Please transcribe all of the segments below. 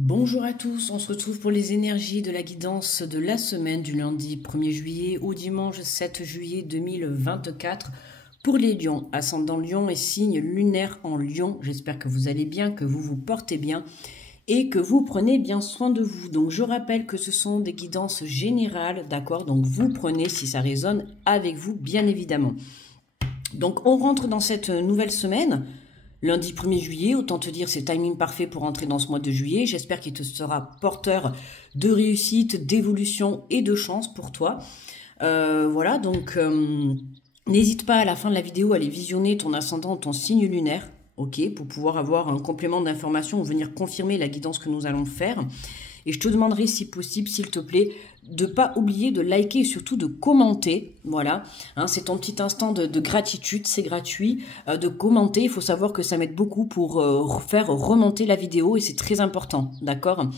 Bonjour à tous, on se retrouve pour les énergies de la guidance de la semaine du lundi 1er juillet au dimanche 7 juillet 2024 pour les lions, ascendant lion et signe lunaire en lion. J'espère que vous allez bien, que vous vous portez bien et que vous prenez bien soin de vous. Donc je rappelle que ce sont des guidances générales, d'accord? Donc vous prenez si ça résonne avec vous, bien évidemment. Donc on rentre dans cette nouvelle semaine. Lundi 1er juillet, autant te dire c'est timing parfait pour entrer dans ce mois de juillet. J'espère qu'il te sera porteur de réussite, d'évolution et de chance pour toi. Voilà, donc n'hésite pas à la fin de la vidéo à aller visionner ton ascendant, ton signe lunaire, ok, pour pouvoir avoir un complément d'information ou venir confirmer la guidance que nous allons faire. Et je te demanderai si possible, s'il te plaît, de ne pas oublier de liker et surtout de commenter. Voilà, hein, c'est ton petit instant de gratitude, c'est gratuit. De commenter, il faut savoir que ça m'aide beaucoup pour faire remonter la vidéo et c'est très important, d'accord?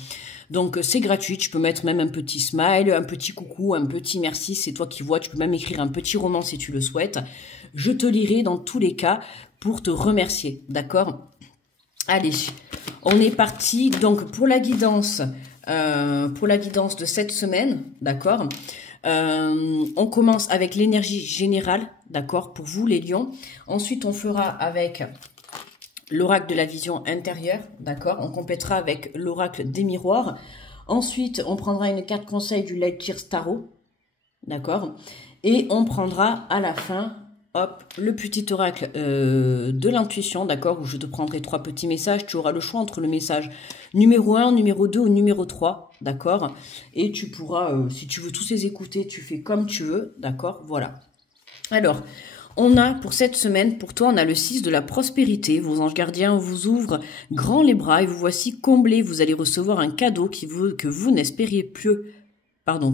Donc c'est gratuit, tu peux mettre même un petit smile, un petit coucou, un petit merci, c'est toi qui vois. Tu peux même écrire un petit roman si tu le souhaites. Je te lirai dans tous les cas pour te remercier, d'accord? Allez, on est parti donc pour la guidance. De cette semaine, d'accord. On commence avec l'énergie générale, d'accord, pour vous les lions. Ensuite, on fera avec l'oracle de la vision intérieure, d'accord. On complétera avec l'oracle des miroirs. Ensuite, on prendra une carte conseil du Light Year Tarot, d'accord. Et on prendra à la fin, hop, le petit oracle de l'intuition, d'accord, où je te prendrai 3 petits messages. Tu auras le choix entre le message numéro 1, numéro 2 ou numéro 3, d'accord. Et tu pourras, si tu veux tous les écouter, tu fais comme tu veux, d'accord, voilà. Alors, on a pour cette semaine, pour toi, on a le 6 de la prospérité. Vos anges gardiens vous ouvrent grand les bras et vous voici comblés. Vous allez recevoir un cadeau que vous n'espériez plus.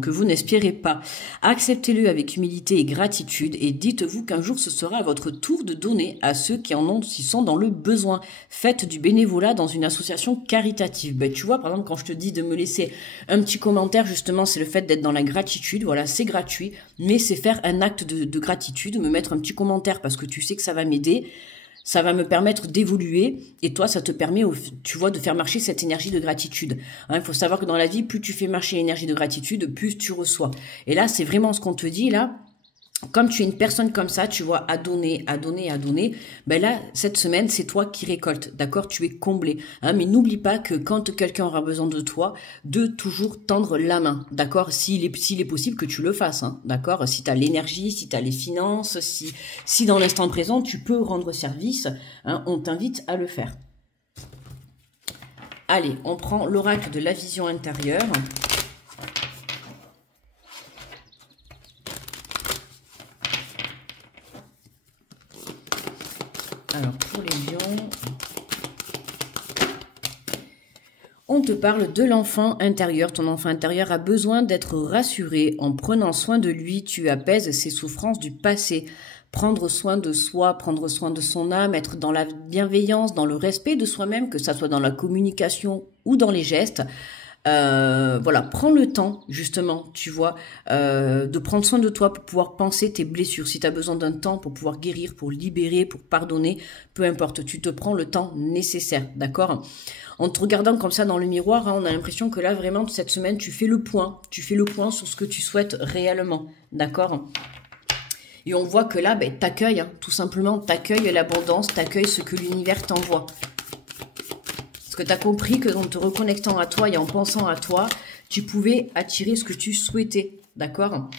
Que vous n'espérez pas. Acceptez-le avec humilité et gratitude et dites-vous qu'un jour ce sera à votre tour de donner à ceux qui en ont, s'y sont dans le besoin. Faites du bénévolat dans une association caritative. Ben, tu vois, par exemple, quand je te dis de me laisser un petit commentaire, justement, c'est le fait d'être dans la gratitude. Voilà, c'est gratuit, mais c'est faire un acte de gratitude, me mettre un petit commentaire parce que tu sais que ça va m'aider. Ça va me permettre d'évoluer et toi, ça te permet, tu vois, de faire marcher cette énergie de gratitude. Il faut savoir que dans la vie, plus tu fais marcher l'énergie de gratitude, plus tu reçois. Et là, c'est vraiment ce qu'on te dit, là. Comme tu es une personne comme ça, tu vois, à donner, ben là, cette semaine, c'est toi qui récoltes, d'accord? Tu es comblé, hein, mais n'oublie pas que quand quelqu'un aura besoin de toi, de toujours tendre la main, d'accord? S'il est possible que tu le fasses, hein, d'accord? Si tu as l'énergie, si tu as les finances, si dans l'instant présent, tu peux rendre service, hein, on t'invite à le faire. Allez, on prend l'oracle de la vision intérieure. Alors, pour les lions, on te parle de l'enfant intérieur. Ton enfant intérieur a besoin d'être rassuré. En prenant soin de lui, tu apaises ses souffrances du passé. Prendre soin de soi, prendre soin de son âme, être dans la bienveillance, dans le respect de soi-même, que ça soit dans la communication ou dans les gestes. Voilà, prends le temps, justement, tu vois, de prendre soin de toi pour pouvoir penser tes blessures. Si tu as besoin d'un temps pour pouvoir guérir, pour libérer, pour pardonner, peu importe, tu te prends le temps nécessaire, d'accord? En te regardant comme ça dans le miroir, hein, on a l'impression que là, vraiment, cette semaine, tu fais le point sur ce que tu souhaites réellement, d'accord? Et on voit que là, ben, t'accueilles, hein, tout simplement, t'accueilles l'abondance, t'accueilles ce que l'univers t'envoie. Que tu as compris que en te reconnectant à toi et en pensant à toi, tu pouvais attirer ce que tu souhaitais, d'accord?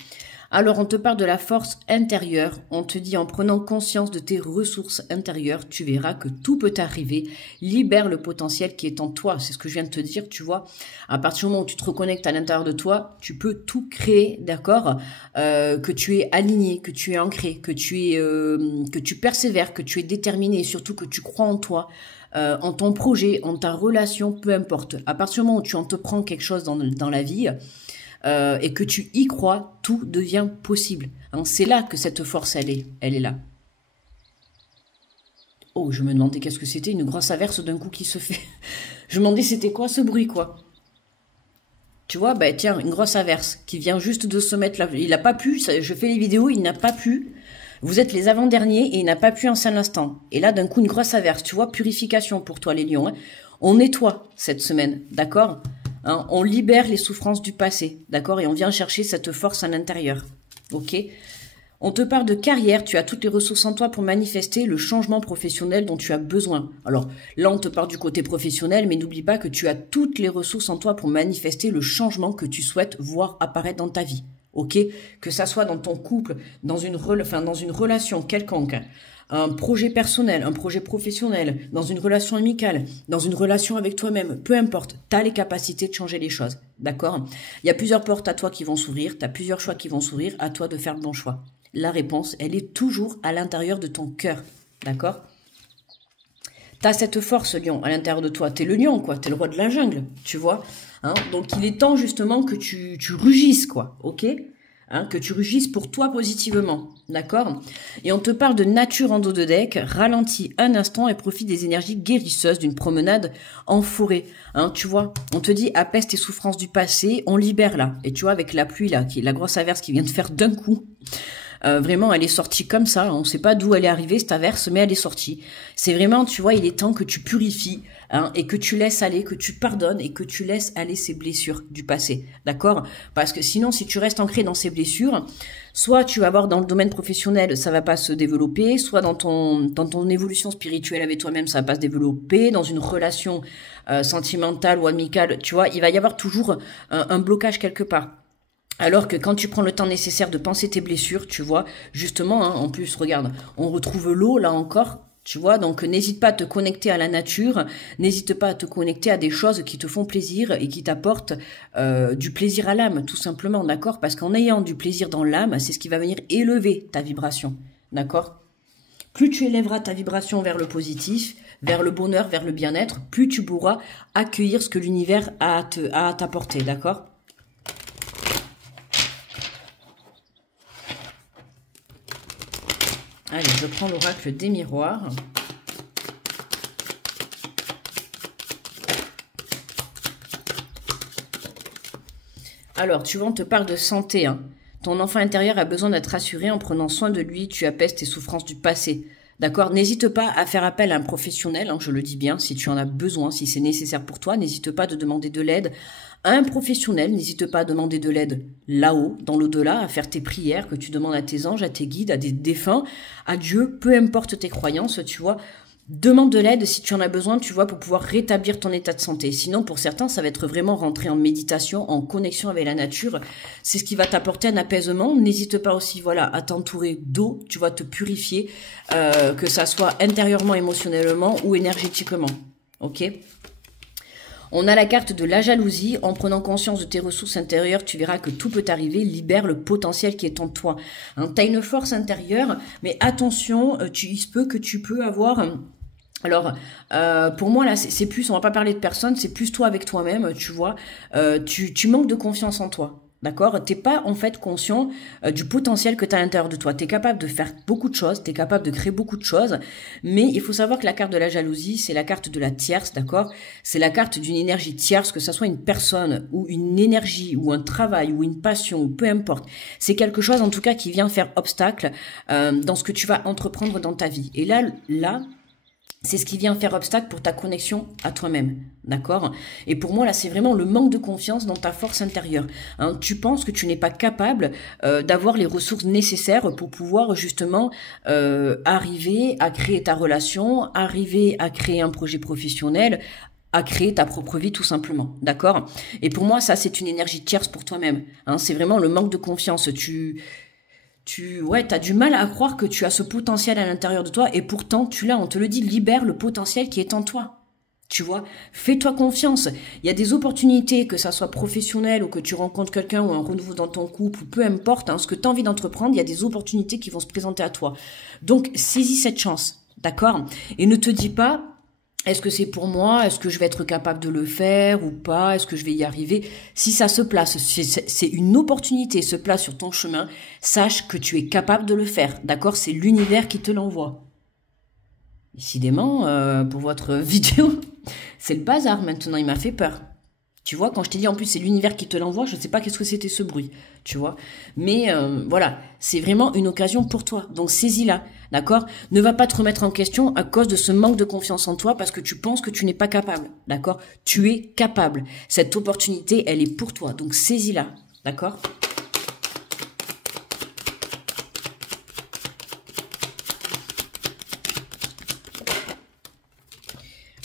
Alors, on te parle de la force intérieure. On te dit, en prenant conscience de tes ressources intérieures, tu verras que tout peut arriver. Libère le potentiel qui est en toi. C'est ce que je viens de te dire, tu vois. À partir du moment où tu te reconnectes à l'intérieur de toi, tu peux tout créer, d'accord? Que tu es aligné, que tu es ancré, que tu persévères, que tu es déterminé et surtout que tu crois en toi. En ton projet, en ta relation, peu importe. À partir du moment où tu entreprends quelque chose dans la vie et que tu y crois, tout devient possible. Hein, c'est là que cette force, elle est là. Oh, je me demandais qu'est-ce que c'était, une grosse averse d'un coup qui se fait. Je me demandais c'était quoi ce bruit, quoi. Tu vois, ben tiens, une grosse averse qui vient juste de se mettre là. Il n'a pas pu, je fais les vidéos, il n'a pas pu. Vous êtes les avant-derniers et il n'a pas pu un seul instant. Et là, d'un coup, une grosse averse. Tu vois, purification pour toi, les lions. Hein. On nettoie cette semaine, d'accord, hein, on libère les souffrances du passé, d'accord, et on vient chercher cette force à l'intérieur, ok. On te parle de carrière, tu as toutes les ressources en toi pour manifester le changement professionnel dont tu as besoin. Alors là, on te parle du côté professionnel, mais n'oublie pas que tu as toutes les ressources en toi pour manifester le changement que tu souhaites voir apparaître dans ta vie. Ok, que ça soit dans ton couple, dans une relation quelconque, un projet personnel, un projet professionnel, dans une relation amicale, dans une relation avec toi-même, peu importe, tu as les capacités de changer les choses, d'accord? Il y a plusieurs portes à toi qui vont s'ouvrir, tu as plusieurs choix qui vont s'ouvrir, à toi de faire le bon choix. La réponse, elle est toujours à l'intérieur de ton cœur, d'accord? T'as cette force, lion, à l'intérieur de toi. T'es le lion, quoi. T'es le roi de la jungle, tu vois. Hein, donc, il est temps, justement, que tu rugisses, quoi. OK, hein, que tu rugisses pour toi positivement. D'accord? Et on te parle de nature en dos de deck. Ralentis un instant et profite des énergies guérisseuses d'une promenade en forêt. Hein, tu vois, on te dit apaise tes souffrances du passé. On libère, là. Et tu vois, avec la pluie, là, qui est la grosse averse qui vient de faire d'un coup. Vraiment, elle est sortie comme ça. On ne sait pas d'où elle est arrivée, cette averse, mais elle est sortie. C'est vraiment, tu vois, il est temps que tu purifies, hein, et que tu laisses aller, que tu pardonnes et que tu laisses aller ces blessures du passé. D'accord? Parce que sinon, si tu restes ancré dans ces blessures, soit tu vas voir dans le domaine professionnel, ça va pas se développer, soit dans ton évolution spirituelle avec toi-même, ça va pas se développer, dans une relation sentimentale ou amicale, tu vois, il va y avoir toujours un blocage quelque part. Alors que quand tu prends le temps nécessaire de penser tes blessures, tu vois, justement, hein, en plus, regarde, on retrouve l'eau, là encore, tu vois, donc n'hésite pas à te connecter à la nature, n'hésite pas à te connecter à des choses qui te font plaisir et qui t'apportent du plaisir à l'âme, tout simplement, d'accord? Parce qu'en ayant du plaisir dans l'âme, c'est ce qui va venir élever ta vibration, d'accord? Plus tu élèveras ta vibration vers le positif, vers le bonheur, vers le bien-être, plus tu pourras accueillir ce que l'univers a à t'apporter, d'accord? Allez, je prends l'oracle des miroirs. Alors, tu vois, on te parle de santé. Hein. Ton enfant intérieur a besoin d'être rassuré en prenant soin de lui. Tu apaises tes souffrances du passé. D'accord? N'hésite pas à faire appel à un professionnel, hein, je le dis bien, si tu en as besoin, si c'est nécessaire pour toi. N'hésite pas à demander de l'aide à un professionnel. N'hésite pas à demander de l'aide là-haut, dans l'au-delà, à faire tes prières que tu demandes à tes anges, à tes guides, à des défunts, à Dieu, peu importe tes croyances, tu vois. Demande de l'aide si tu en as besoin, tu vois, pour pouvoir rétablir ton état de santé. Sinon, pour certains, ça va être vraiment rentrer en méditation, en connexion avec la nature. C'est ce qui va t'apporter un apaisement. N'hésite pas aussi, voilà, à t'entourer d'eau, tu vas te purifier, que ça soit intérieurement, émotionnellement ou énergétiquement. Ok ? On a la carte de la jalousie. En prenant conscience de tes ressources intérieures, tu verras que tout peut arriver. Libère le potentiel qui est en toi. Hein, tu as une force intérieure, mais attention, il se peut que tu peux avoir... Alors, pour moi, là, c'est plus, on va pas parler de personne, c'est plus toi avec toi-même, tu vois. Tu manques de confiance en toi, d'accord? T'es pas, en fait, conscient du potentiel que tu as à l'intérieur de toi. Tu es capable de faire beaucoup de choses, tu es capable de créer beaucoup de choses, mais il faut savoir que la carte de la jalousie, c'est la carte de la tierce, d'accord? C'est la carte d'une énergie tierce, que ça soit une personne, ou une énergie, ou un travail, ou une passion, ou peu importe. C'est quelque chose, en tout cas, qui vient faire obstacle dans ce que tu vas entreprendre dans ta vie. Et là, c'est ce qui vient faire obstacle pour ta connexion à toi-même, d'accord? Et pour moi, là, c'est vraiment le manque de confiance dans ta force intérieure. Hein, tu penses que tu n'es pas capable d'avoir les ressources nécessaires pour pouvoir justement arriver à créer ta relation, arriver à créer un projet professionnel, à créer ta propre vie tout simplement, d'accord? Et pour moi, ça, c'est une énergie tierce pour toi-même. Hein, c'est vraiment le manque de confiance. T'as du mal à croire que tu as ce potentiel à l'intérieur de toi et pourtant tu l'as, on te le dit, libère le potentiel qui est en toi. Tu vois, fais-toi confiance. Il y a des opportunités, que ça soit professionnel ou que tu rencontres quelqu'un ou un renouveau dans ton couple, ou peu importe, hein, ce que tu as envie d'entreprendre, il y a des opportunités qui vont se présenter à toi. Donc, saisis cette chance, d'accord? Et ne te dis pas, est-ce que c'est pour moi? Est-ce que je vais être capable de le faire ou pas? Est-ce que je vais y arriver? Si ça se place, c'est une opportunité se place sur ton chemin, sache que tu es capable de le faire, d'accord? C'est l'univers qui te l'envoie. Décidément, pour votre vidéo, c'est le bazar maintenant, il m'a fait peur. Tu vois, quand je t'ai dit en plus c'est l'univers qui te l'envoie, je ne sais pas qu'est-ce que c'était ce bruit, tu vois. Mais voilà, c'est vraiment une occasion pour toi. Donc saisis-la, d'accord? Ne va pas te remettre en question à cause de ce manque de confiance en toi parce que tu penses que tu n'es pas capable, d'accord? Tu es capable. Cette opportunité, elle est pour toi. Donc saisis-la, d'accord?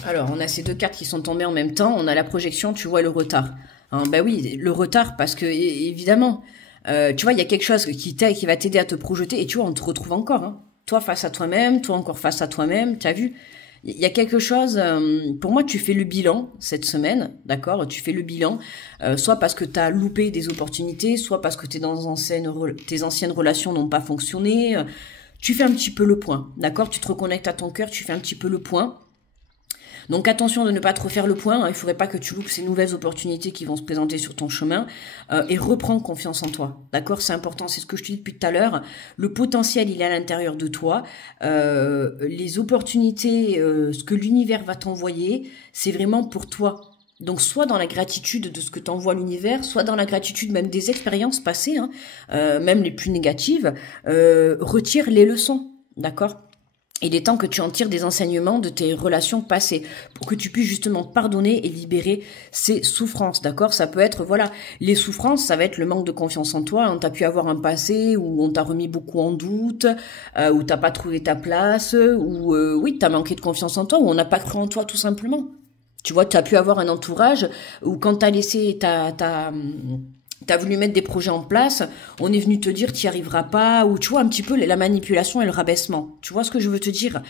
Alors, on a ces deux cartes qui sont tombées en même temps. On a la projection, tu vois, et le retard. Hein, bah oui, le retard, parce que évidemment, tu vois, il y a quelque chose qui va t'aider à te projeter. Et tu vois, on te retrouve encore. Hein. Toi face à toi-même, toi encore face à toi-même. Tu as vu? Il y a quelque chose. Pour moi, tu fais le bilan cette semaine, d'accord? Tu fais le bilan, soit parce que tu as loupé des opportunités, soit parce que tes anciennes relations n'ont pas fonctionné. Tu fais un petit peu le point, d'accord? Tu te reconnectes à ton cœur, tu fais un petit peu le point. Donc attention de ne pas te refaire le point, hein, il ne faudrait pas que tu loupes ces nouvelles opportunités qui vont se présenter sur ton chemin et reprends confiance en toi. D'accord, c'est important, c'est ce que je te dis depuis tout à l'heure. Le potentiel, il est à l'intérieur de toi. Les opportunités, ce que l'univers va t'envoyer, c'est vraiment pour toi. Donc soit dans la gratitude de ce que t'envoie l'univers, soit dans la gratitude même des expériences passées, hein, même les plus négatives, retire les leçons, d'accord ? Il est temps que tu en tires des enseignements de tes relations passées pour que tu puisses justement pardonner et libérer ces souffrances, d'accord? Ça peut être, voilà, les souffrances, ça va être le manque de confiance en toi. Hein. Tu as pu avoir un passé où on t'a remis beaucoup en doute, où t'as pas trouvé ta place, où, oui, tu as manqué de confiance en toi, où on n'a pas cru en toi tout simplement. Tu vois, tu as pu avoir un entourage où quand t'as laissé t'as voulu mettre des projets en place, on est venu te dire t'y arriveras pas, ou tu vois un petit peu la manipulation et le rabaissement. Tu vois ce que je veux te dire?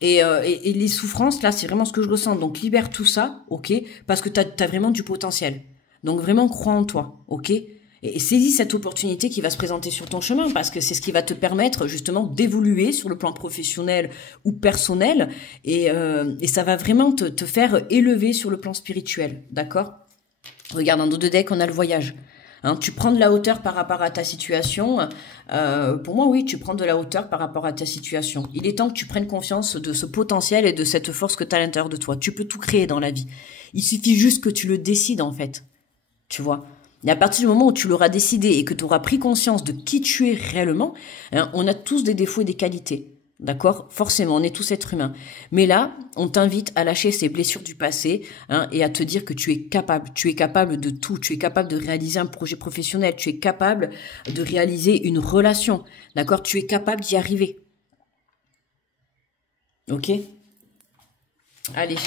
Et les souffrances, là, c'est vraiment ce que je ressens. Donc libère tout ça, ok? Parce que t'as vraiment du potentiel. Donc vraiment crois en toi, ok? Et saisis cette opportunité qui va se présenter sur ton chemin, parce que c'est ce qui va te permettre justement d'évoluer sur le plan professionnel ou personnel, et ça va vraiment te faire élever sur le plan spirituel, d'accord? Regarde, en dos de deck, on a le voyage. Hein, tu prends de la hauteur par rapport à ta situation. Pour moi, oui, tu prends de la hauteur par rapport à ta situation. Il est temps que tu prennes conscience de ce potentiel et de cette force que tu as à l'intérieur de toi. Tu peux tout créer dans la vie. Il suffit juste que tu le décides, en fait. Tu vois. Et à partir du moment où tu l'auras décidé et que tu auras pris conscience de qui tu es réellement, hein, on a tous des défauts et des qualités. D'accord? Forcément, on est tous êtres humains. Mais là, on t'invite à lâcher ces blessures du passé, hein, et à te dire que tu es capable. Tu es capable de tout. Tu es capable de réaliser un projet professionnel. Tu es capable de réaliser une relation. D'accord? Tu es capable d'y arriver. Ok? Allez.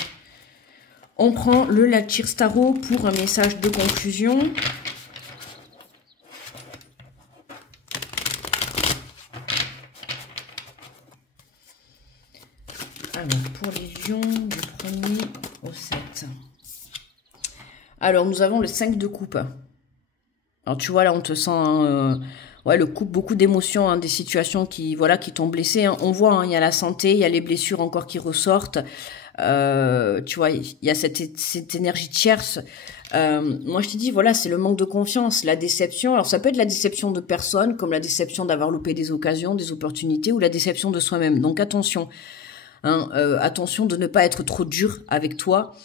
On prend le Lachir Starot pour un message de conclusion. Alors, pour les lions, du 1er au 7. Alors, nous avons le 5 de coupe. Alors, tu vois, là, on te sent... ouais, le couple, beaucoup d'émotions, hein, des situations qui t'ont blessé. Hein. On voit, hein, il y a la santé, il y a les blessures encore qui ressortent. Tu vois, il y a cette énergie tierce. Moi, je te dis, voilà, c'est le manque de confiance, la déception. Alors, ça peut être la déception de personnes, comme la déception d'avoir loupé des occasions, des opportunités, ou la déception de soi-même. Donc, attention. Hein, attention de ne pas être trop dur avec toi.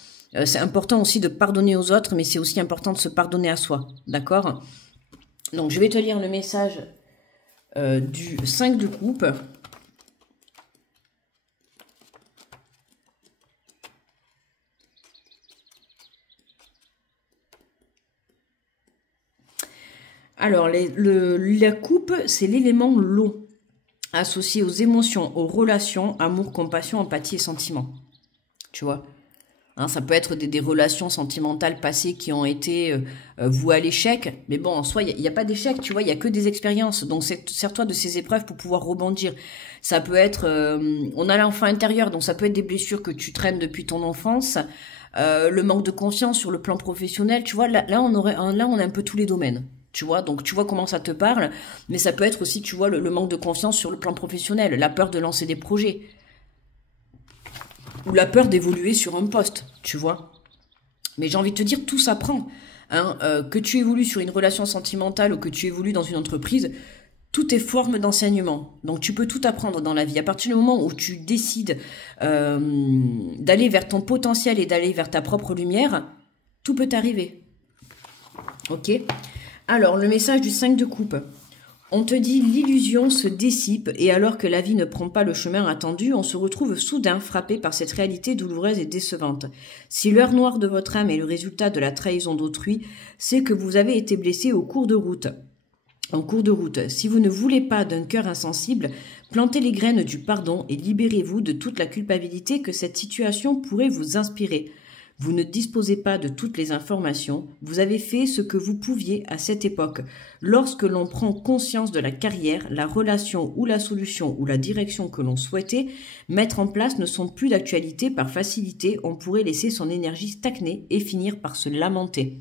C'est important aussi de pardonner aux autres, mais c'est aussi important de se pardonner à soi. D'accord? Donc, je vais te lire le message du 5 de coupe. Alors, la coupe, c'est l'élément l'eau, associé aux émotions, aux relations, amour, compassion, empathie et sentiment. Tu vois? Hein, ça peut être des relations sentimentales passées qui ont été vouées à l'échec. Mais bon, en soi, il n'y a pas d'échec, tu vois, il n'y a que des expériences. Donc, sers-toi de ces épreuves pour pouvoir rebondir. Ça peut être... on a l'enfant intérieur, donc ça peut être des blessures que tu traînes depuis ton enfance. Le manque de confiance sur le plan professionnel. Tu vois, là, on a un peu tous les domaines. Tu vois, donc tu vois comment ça te parle. Mais ça peut être aussi, tu vois, le manque de confiance sur le plan professionnel. La peur de lancer des projets. Ou la peur d'évoluer sur un poste, tu vois. Mais j'ai envie de te dire, tout s'apprend. Hein, que tu évolues sur une relation sentimentale ou que tu évolues dans une entreprise, tout est forme d'enseignement. Donc tu peux tout apprendre dans la vie. À partir du moment où tu décides d'aller vers ton potentiel et d'aller vers ta propre lumière, tout peut t'arriver. Ok? Alors, le message du 5 de coupe. On te dit l'illusion se dissipe et alors que la vie ne prend pas le chemin attendu, on se retrouve soudain frappé par cette réalité douloureuse et décevante. Si l'heure noire de votre âme est le résultat de la trahison d'autrui, c'est que vous avez été blessé au cours de route. En cours de route, si vous ne voulez pas d'un cœur insensible, plantez les graines du pardon et libérez-vous de toute la culpabilité que cette situation pourrait vous inspirer. Vous ne disposez pas de toutes les informations, vous avez fait ce que vous pouviez à cette époque. Lorsque l'on prend conscience de la carrière, la relation ou la solution ou la direction que l'on souhaitait mettre en place ne sont plus d'actualité par facilité, on pourrait laisser son énergie stagner et finir par se lamenter.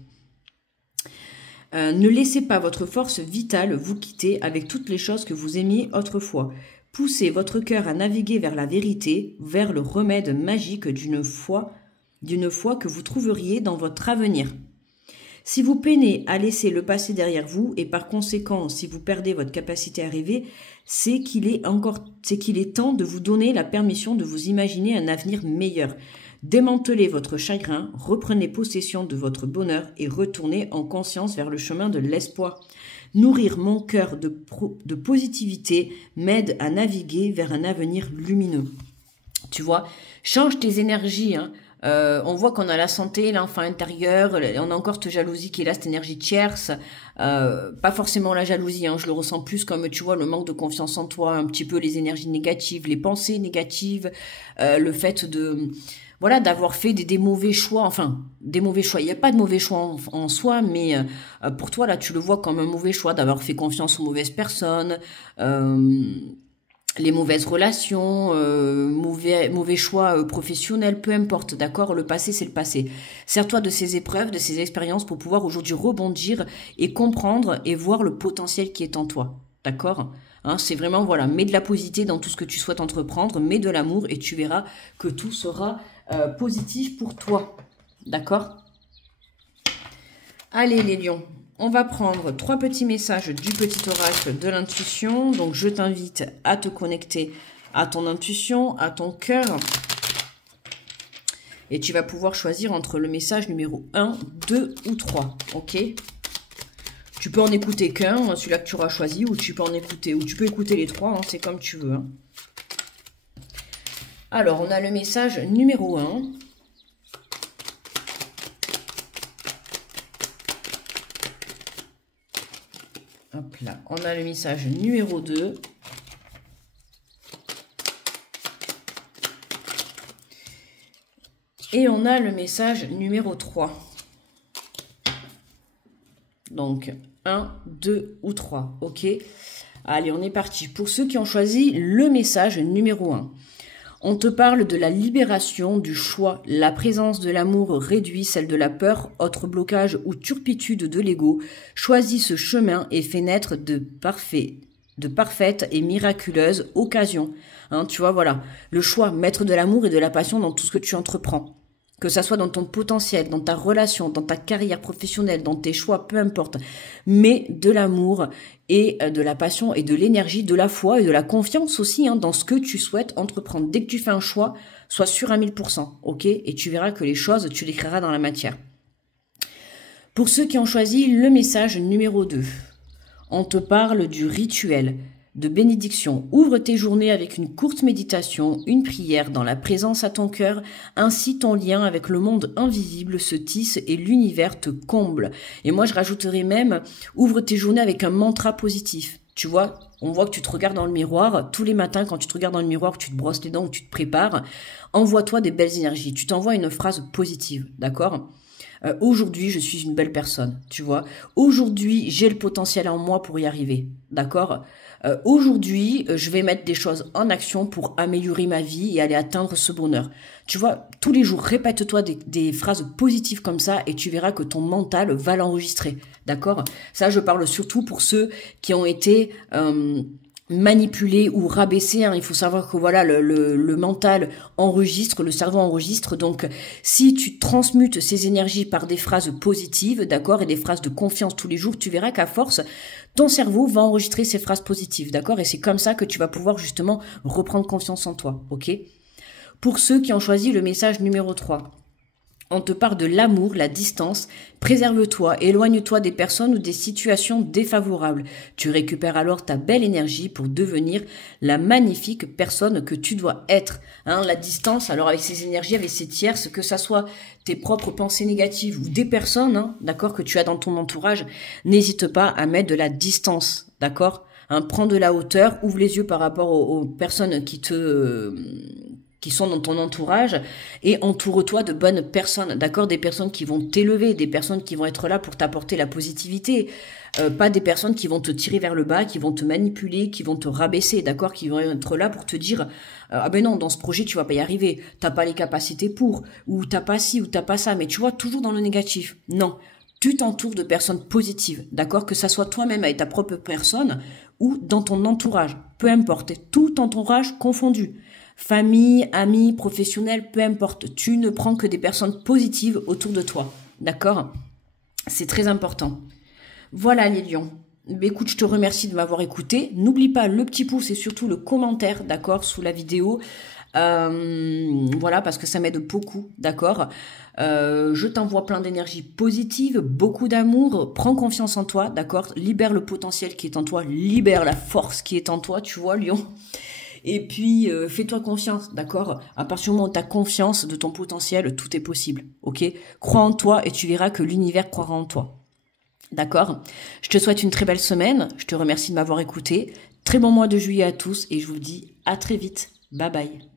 Ne laissez pas votre force vitale vous quitter avec toutes les choses que vous aimiez autrefois. Poussez votre cœur à naviguer vers la vérité, vers le remède magique d'une foi que vous trouveriez dans votre avenir. Si vous peinez à laisser le passé derrière vous et par conséquent si vous perdez votre capacité à rêver, c'est qu'il est temps de vous donner la permission de vous imaginer un avenir meilleur. Démantelez votre chagrin, reprenez possession de votre bonheur et retournez en conscience vers le chemin de l'espoir. Nourrir mon cœur de positivité m'aide à naviguer vers un avenir lumineux. Tu vois, change tes énergies, hein. On voit qu'on a la santé, l'enfant intérieur, on a encore cette jalousie qui est là, cette énergie tierce, pas forcément la jalousie, hein, je le ressens plus comme, tu vois, le manque de confiance en toi, un petit peu les énergies négatives, les pensées négatives, le fait de, voilà, d'avoir fait des mauvais choix, enfin, des mauvais choix, il n'y a pas de mauvais choix en soi, mais pour toi, là, tu le vois comme un mauvais choix, d'avoir fait confiance aux mauvaises personnes, les mauvaises relations, mauvais choix professionnels, peu importe, d'accord, le passé c'est le passé. Sers-toi de ces épreuves, de ces expériences pour pouvoir aujourd'hui rebondir et comprendre et voir le potentiel qui est en toi, d'accord, hein, c'est vraiment, voilà, mets de la positivité dans tout ce que tu souhaites entreprendre, mets de l'amour et tu verras que tout sera positif pour toi, d'accord. Allez les lions, on va prendre 3 petits messages du petit oracle de l'intuition. Donc, je t'invite à te connecter à ton intuition, à ton cœur. Et tu vas pouvoir choisir entre le message numéro 1, 2 ou 3. Ok? Tu peux en écouter qu'un, celui-là que tu auras choisi, ou tu peux en écouter, ou tu peux écouter les 3, hein, c'est comme tu veux. Hein. Alors, on a le message numéro 1. Hop là, on a le message numéro 2. Et on a le message numéro 3. Donc, 1, 2 ou 3, ok? Allez, on est parti. Pour ceux qui ont choisi le message numéro 1. On te parle de la libération du choix. La présence de l'amour réduit celle de la peur, autre blocage ou turpitude de l'ego. Choisis ce chemin et fais naître de parfaites et miraculeuses occasions. Hein, tu vois, voilà. Le choix, mettre de l'amour et de la passion dans tout ce que tu entreprends. Que ça soit dans ton potentiel, dans ta relation, dans ta carrière professionnelle, dans tes choix, peu importe. Mais de l'amour et de la passion et de l'énergie, de la foi et de la confiance aussi hein, dans ce que tu souhaites entreprendre. Dès que tu fais un choix, sois sûr à 1000%, ok? Et tu verras que les choses, tu les créeras dans la matière. Pour ceux qui ont choisi le message numéro 2, on te parle du rituel de bénédiction. Ouvre tes journées avec une courte méditation, une prière dans la présence à ton cœur. Ainsi, ton lien avec le monde invisible se tisse et l'univers te comble. Et moi, je rajouterais même, ouvre tes journées avec un mantra positif. Tu vois, on voit que tu te regardes dans le miroir. Tous les matins, quand tu te regardes dans le miroir, que tu te brosses les dents, que tu te prépares, envoie-toi des belles énergies. Tu t'envoies une phrase positive, d'accord ? Aujourd'hui, je suis une belle personne, tu vois. Aujourd'hui, j'ai le potentiel en moi pour y arriver, d'accord ? Aujourd'hui, je vais mettre des choses en action pour améliorer ma vie et aller atteindre ce bonheur. Tu vois, tous les jours, répète-toi des phrases positives comme ça et tu verras que ton mental va l'enregistrer, d'accord ? Ça, je parle surtout pour ceux qui ont été manipulé ou rabaissé, hein. Il faut savoir que voilà le mental enregistre, le cerveau enregistre, donc si tu transmutes ces énergies par des phrases positives, d'accord, et des phrases de confiance tous les jours, tu verras qu'à force, ton cerveau va enregistrer ces phrases positives, d'accord, et c'est comme ça que tu vas pouvoir justement reprendre confiance en toi, ok. Pour ceux qui ont choisi le message numéro 3, On te parle de l'amour, la distance. Préserve-toi, éloigne-toi des personnes ou des situations défavorables. Tu récupères alors ta belle énergie pour devenir la magnifique personne que tu dois être. Hein, la distance, alors avec ces énergies, avec ces tierces, que ça soit tes propres pensées négatives ou des personnes, hein, d'accord, que tu as dans ton entourage, n'hésite pas à mettre de la distance, d'accord. Hein, prends de la hauteur, ouvre les yeux par rapport aux personnes qui sont dans ton entourage et entoure-toi de bonnes personnes, d'accord, des personnes qui vont t'élever, des personnes qui vont être là pour t'apporter la positivité, pas des personnes qui vont te tirer vers le bas, qui vont te manipuler, qui vont te rabaisser, d'accord, qui vont être là pour te dire ah ben non, dans ce projet tu vas pas y arriver, t'as pas les capacités pour, ou t'as pas ci ou t'as pas ça, mais tu vois, toujours dans le négatif. Non, tu t'entoures de personnes positives, d'accord, que ça soit toi-même avec ta propre personne ou dans ton entourage, peu importe, tout entourage confondu. Famille, amis, professionnels, peu importe. Tu ne prends que des personnes positives autour de toi. D'accord? C'est très important. Voilà les lions. Écoute, je te remercie de m'avoir écouté. N'oublie pas le petit pouce et surtout le commentaire, d'accord, sous la vidéo. Voilà, parce que ça m'aide beaucoup, d'accord. Je t'envoie plein d'énergie positive, beaucoup d'amour. Prends confiance en toi, d'accord. Libère le potentiel qui est en toi, libère la force qui est en toi, tu vois, lion. Et puis, fais-toi confiance, d'accord? À partir du moment où tu as confiance de ton potentiel, tout est possible, ok? Crois en toi et tu verras que l'univers croira en toi. D'accord? Je te souhaite une très belle semaine. Je te remercie de m'avoir écouté. Très bon mois de juillet à tous et je vous dis à très vite. Bye bye.